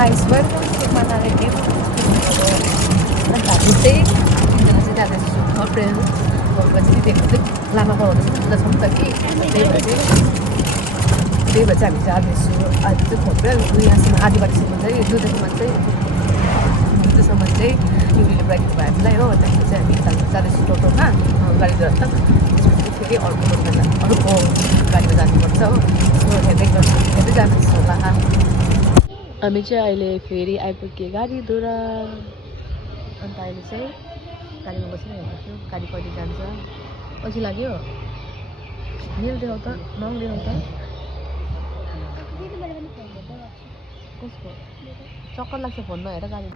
Guys, welcome to Manali View. Ang dami चाहिँ तिनजना चाहिँ जाँदैछु अप्रेल घरमा चाहिँ दिदीको चाहिँ लामा पढाउँदैछ छौँ त कि त्यही भएर चाहिँ हामी जाँदैछु आज चाहिँ खोपेर यहाँसम्म आधी बाटोसम्म चाहिँ दुधसम्म चाहिँ टिभीले राखेको भयो हामीलाई हो त्यसपछि चाहिँ हामी जाँदैछु टोटोमा गाडी लिएर त त्यसपछि फेरि अर्को गाडीमा जानुपर्छ हो सो हेर्दै जाँदैछु होला हामी चाहिँ अहिले फेरि आइपुग्यो गाडीद्वारा अन्त अहिले चाहिँ गाडीमा बसेर हेर्दैछु गाडी कहिले जान्छ पछि लाग्यो मेल देखाउ त नङ देखाउ त कसको चक्कर लाग्छ फोन नहेर गाडी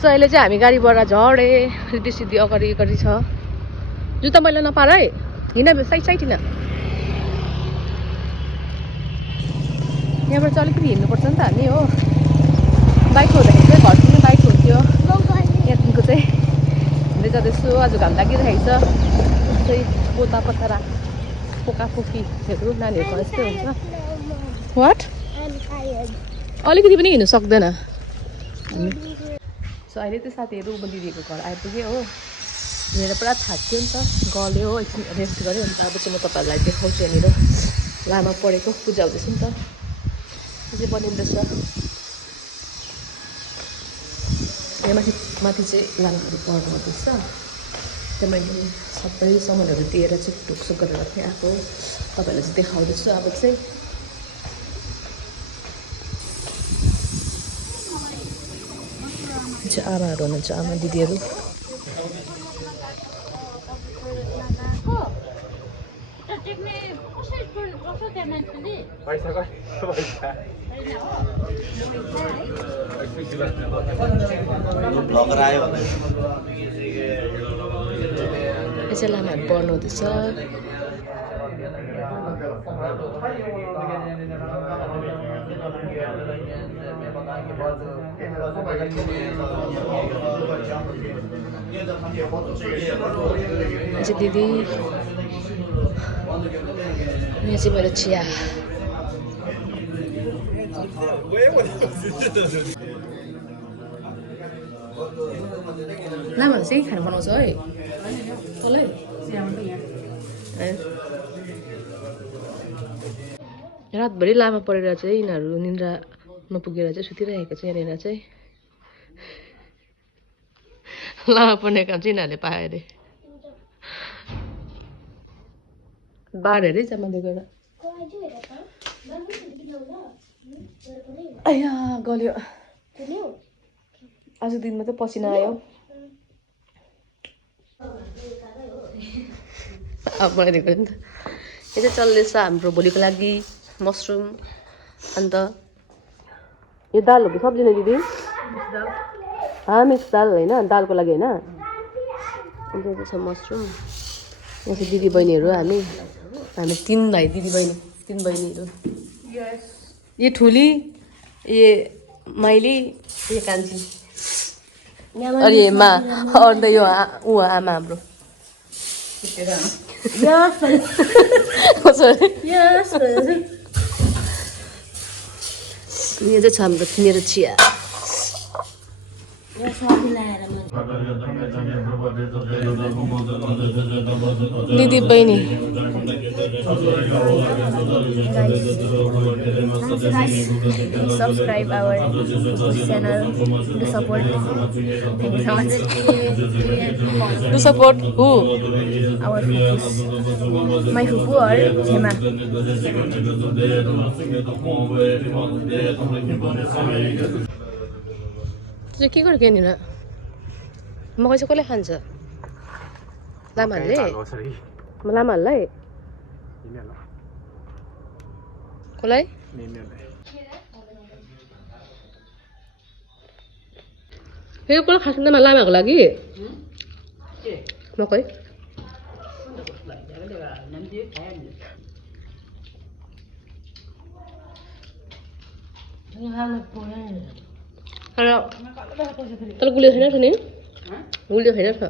सो अहिले चाहिँ हामी गाडीबाट झडे सिधी अगाडि छ जुत्ता मैला नपार है हिँड साइड हिँड यहाँबाट चाहिँ अलिकति हिँड्नुपर्छ नि त हामी हो बाइक हुँदाखेरि चाहिँ घरतिर बाइक हुन्थ्यो यहाँदेखिको चाहिँ हिँड्दै जाँदैछु आज घाम लागिरहेको छ त्यस्तै पोता पोकापोकीहरू नानीहरूको यस्तै हुन्छ वाट अलिकति पनि हिँड्नु सक्दैन सो अहिले त्यो साथीहरू दिदीको घर आइपुग्यो हो हिँडेर पुरा थाक्थ्यो नि त गल्यो हो एकछिन रेस्ट गऱ्यो अन्त अब चाहिँ म तपाईँहरूलाई देखाउँछु यहाँनिर लामा पढेको पूजा हुँदैछ नि त चाहिँ बनिँदैछ यहाँ माथि चाहिँ लामाहरू पढ्नु हुँदैछ त्यहाँ मैले सबै सामानहरू दिएर चाहिँ ढुकसुक गरेर राख्ने आएको तपाईँहरूलाई चाहिँ देखाउँदैछु अब चाहिँ आमाहरू हुनुहुन्छ आमा दिदीहरू यसै लामाहरू पढ्नु हुँदैछ दिदी यहाँ चाहिँ मेरो चिया लामाहरू चाहिँ खाना बनाउँछ है तलै रातभरि लामा परेर चाहिँ यिनीहरू निन्द्रा नपुगेर चाहिँ सुतिरहेको छ यहाँनिर चाहिँ लामा पर्ने काम चाहिँ यिनीहरूले पायो अरे बाढ हेरे जमाले गएर आया गल्यो आज दिनमा चाहिँ पसिना आयो अब बनाइदिएको नि त यो चाहिँ चल्दैछ हाम्रो भोलिको लागि मसरुम अन्त यो दालहरूको सब्जी नै दिदी मिक्स दाल होइन दालको लागि होइन अन्त यो छ मसरुम यहाँ चाहिँ दिदी बहिनीहरू हामी 3 भाइ दिदी बहिनी 3 बहिनीहरू ये ठुली ये माइली ये कान्छी अरे मा अन्त यो ऊ आमा हाम्रो यहाँ चाहिँ छ हाम्रो मेरो चिया दिदी बहिनी subscribe our channel to support. Thank you so much. To support who? Our fupus. My fupu or Hema. चाहिँ के गरेको यहाँनिर मकै चाहिँ कसले खान्छ लामाहरूलाई कसलाई फेरि कसलाई खान्छ लामाहरूको लागि मकै तर गुलियो छैन छ नि गुलियो छैन छ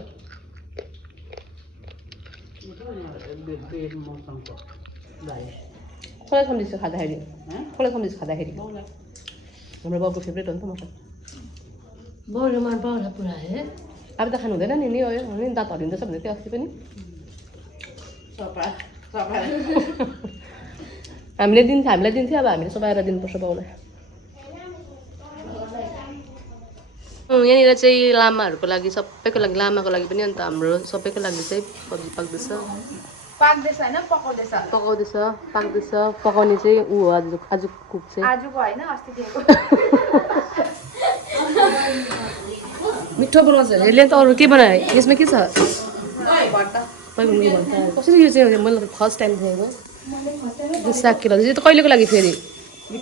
खोला सम्झिस खाँदाखेरि खोला सम्झिस खाँदाखेरि हाम्रो बाउको फेभरेट हो नि त मटन बाउले मन पराउँछ पुरा है अब त खानु हुँदैन नि नि हो नि दाँत हरिँदैछ भन्दै थियो अस्ति पनि हामीलाई दिन्थ्यो अब हामीले सबाएर दिनुपर्छ बाउलाई यहाँनिर चाहिँ लामाहरूको लागि सबैको लागि लामाको लागि पनि अन्त हाम्रो सबैको लागि चाहिँ सब्जी पाक्दैछ पाक्दैछ होइन पकाउँदैछ पाक्दैछ पकाउने चाहिँ ऊ हो आज कुक चाहिँ आजको होइन अस्ति दिएको मिठो बनाउँछ यसले त अरू के बनायो यसमा के छ कसरी यो चाहिँ मैले फर्स्ट टाइम देखेको 7 किलो चाहिँ त कहिलेको लागि फेरि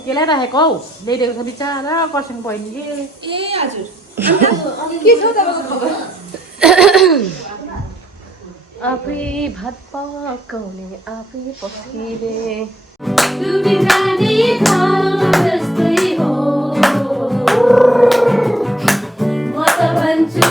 केलाइराखेको हौ ल्याइदिएको छ बिचारा कर्सियङ बहिनीले ए हजुर के छ तपाईँको खबर आफै भात पकाउने आफै पस्किने म त भन्छु